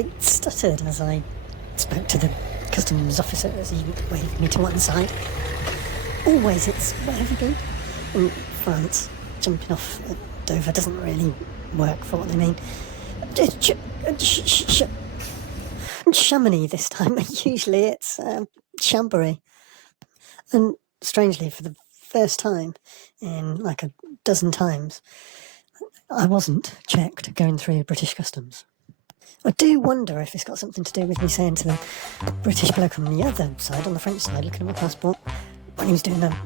I stuttered as I spoke to the customs officer as he waved me to one side. Always it's, where have you been? In France. Jumping off at Dover doesn't really work for what they mean. Chamonix this time. Usually it's Chambery. And strangely, for the first time in like a dozen times, I wasn't checked going through British customs. I do wonder if it's got something to do with me saying to the British bloke on the other side, on the French side, looking at my passport, when he was doing a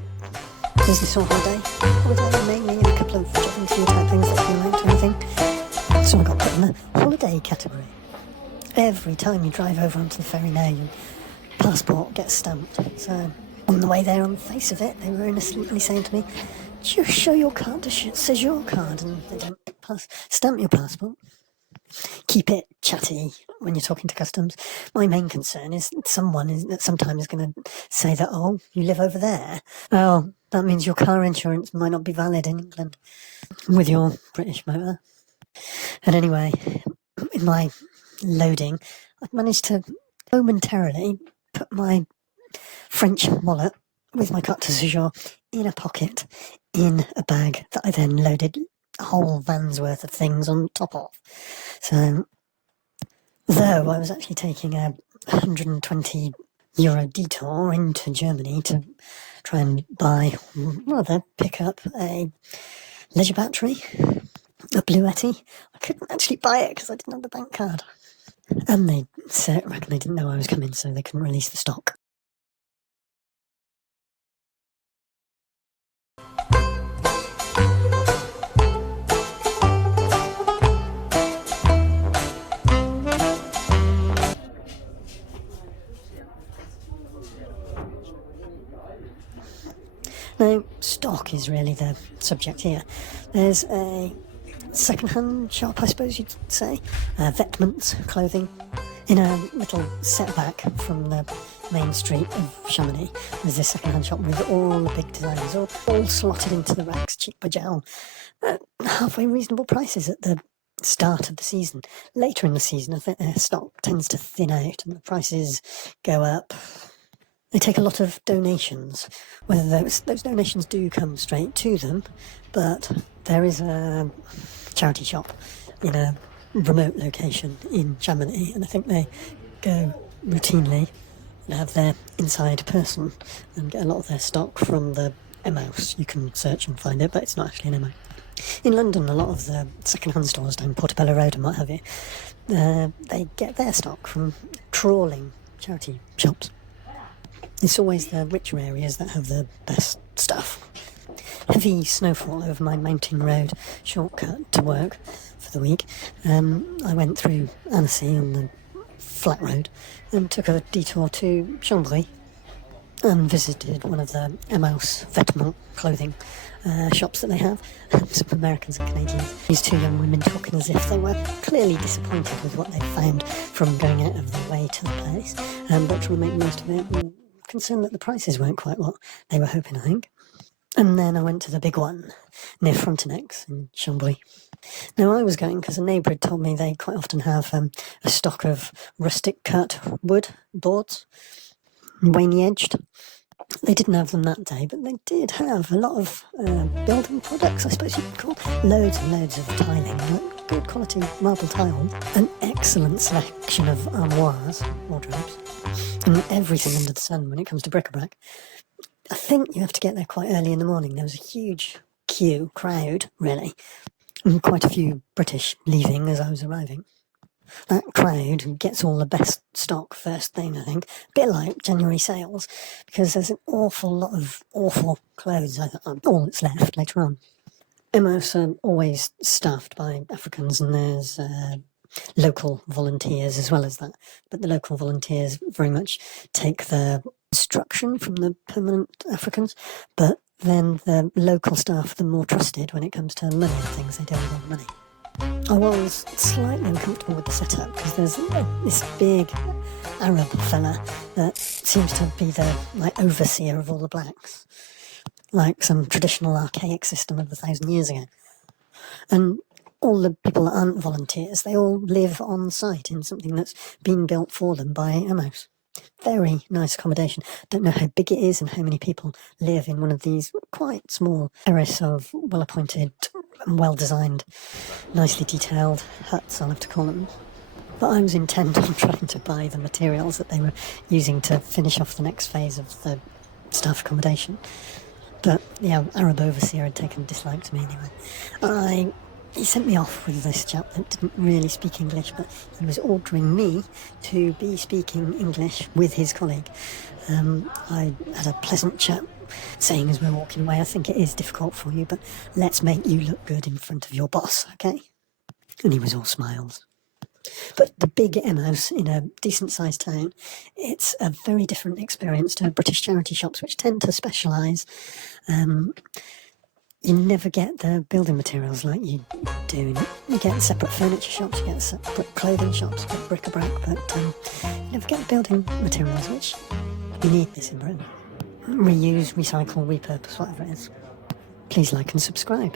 business or holiday mainly, and a couple of job interview type things that came out or anything. So I got put in the holiday category. Every time you drive over onto the ferry now, your passport gets stamped. So on the way there, on the face of it, they were innocently saying to me, just show your card to séjour card, and they don't stamp your passport. Keep it chatty when you're talking to customs. My main concern is someone that sometimes is going to say that, oh, you live over there. Oh, that means your car insurance might not be valid in England with your British motor. And anyway, in my loading, I've managed to momentarily put my French wallet with my carte de séjour in a pocket in a bag that I then loaded a whole van's worth of things on top of. So, though I was actually taking a €120 detour into Germany to try and pick up a leisure battery, a Bluetti. I couldn't actually buy it because I didn't have the bank card. And they reckon they didn't know I was coming, so they couldn't release the stock. Now, stock is really the subject here. There's a second-hand shop, I suppose you'd say, vêtements, clothing, in a little setback from the main street of Chamonix. There's this second-hand shop with all the big designers, all slotted into the racks, cheap by jowl, at halfway reasonable prices at the start of the season. Later in the season, I think their stock tends to thin out and the prices go up. They take a lot of donations, whether those donations do come straight to them, but there is a charity shop in a remote location in Chamonix, and I think they go routinely and have their inside person and get a lot of their stock from the Emmaus. You can search and find it, but it's not actually an Emmaus. In London, a lot of the second-hand stores down Portobello Road and what have you, they get their stock from trawling charity shops. It's always the richer areas that have the best stuff. Heavy snowfall over my mountain road shortcut to work for the week. I went through Annecy on the flat road and took a detour to Chambery and visited one of the Emmaus vêtements clothing shops that they have. Some Americans and Canadians. These two young women talking as if they were clearly disappointed with what they found from going out of their way to the place, but trying to make the most of it. Concerned that the prices weren't quite what they were hoping, I think. And then I went to the big one near Frontenac in Chambly. Now, I was going because a neighbour had told me they quite often have a stock of rustic cut wood boards, waney edged. They didn't have them that day, but they did have a lot of building products, I suppose you could call. Loads and loads of tiling, like good quality marble tile, an excellent selection of armoires, wardrobes, and everything under the sun when it comes to bric-a-brac. I think you have to get there quite early in the morning. There was a huge crowd, really, and quite a few British leaving as I was arriving. That crowd gets all the best stock first thing, I think. A bit like January sales, because there's an awful lot of awful clothes, all that's left later on. Emmaus are always staffed by Africans, and there's local volunteers as well as that. But the local volunteers very much take the instruction from the permanent Africans, but then the local staff are the more trusted when it comes to money and things. They deal with all the money. I was slightly uncomfortable with the setup because there's this big Arab fella that seems to be the overseer of all the blacks, like some traditional archaic system of 1,000 years ago. And all the people that aren't volunteers, they all live on site in something that's been built for them by Emmaus. Very nice accommodation. Don't know how big it is and how many people live in one of these quite small terrace of well-appointed and well-designed, nicely detailed huts, I'll have to call them. But I was intent on trying to buy the materials that they were using to finish off the next phase of the staff accommodation. But the Arab overseer had taken a dislike to me anyway. He sent me off with this chap that didn't really speak English, but he was ordering me to be speaking English with his colleague. I had a pleasant chat, saying as we were walking away, I think it is difficult for you, but let's make you look good in front of your boss, okay? And he was all smiles. But the big Emmaus in a decent-sized town, it's a very different experience to British charity shops, which tend to specialise. You never get the building materials like you do. You get separate furniture shops, you get separate clothing shops, you get bric-a-brac, but you never get the building materials, which you need this in Britain. Reuse, recycle, repurpose, whatever it is. Please like and subscribe.